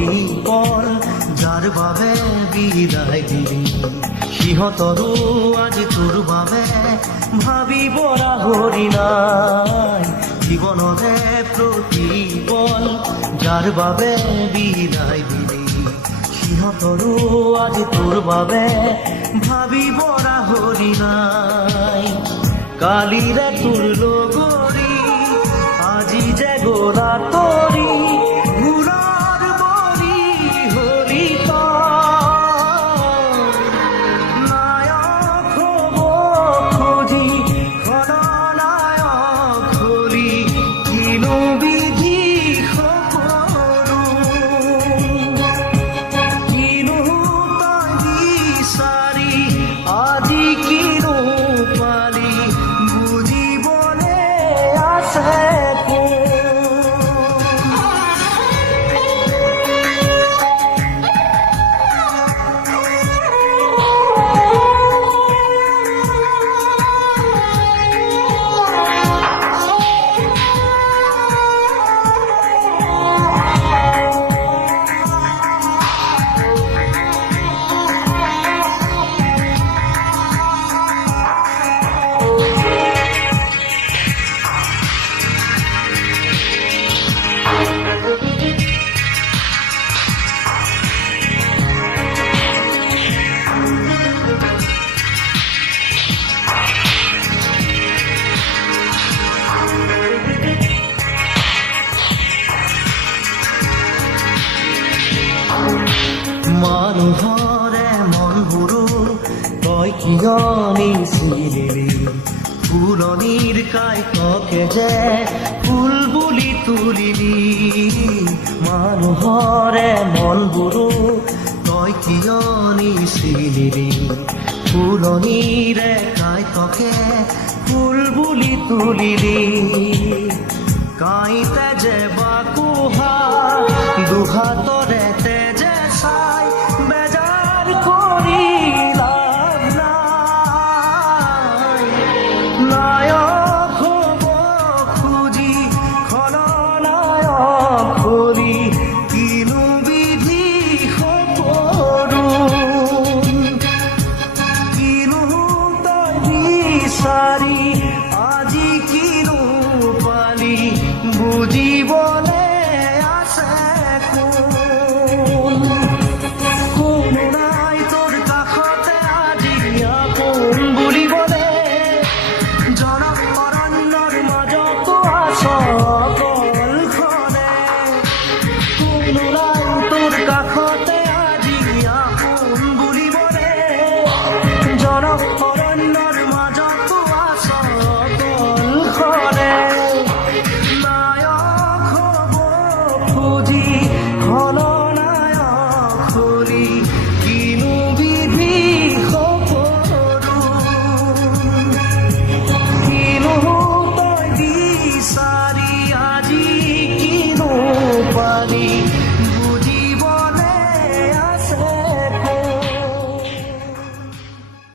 প্ৰতিপল যাৰ বাবে বিদায় দিলি সিহঁতৰো আজি তোৰ বাবে ভাবিব ৰাহৰি নাই জীৱনৰে প্ৰতিপল যাৰ বাবে বিদায় দিলি সিহঁতৰো আজি তোৰ বাবে ভাবিব ৰাহৰি নাই কালিৰে তোৰ লগৰী আজি যে গ'লা তৰি ঘূৰাৰ বলি হলি নায়ক হ'ব খুজি খলনায়ক হলি কিনো বিধি সকলো কিনো তই বিচাৰি আজি কিনো পালি বুজিবলে আছে মানুহৰে মনবোৰো তই কিয় নিছিলি ফুলনিৰ কাইটকে যে ফুল বুলি তুলিলি মানুহৰে মনবোৰো তই কিয় নিছিলি ফুলনিৰে কাইটকে ফুল বুলি তুলিলি কাইতে যে বাকুহা দুহাতৰে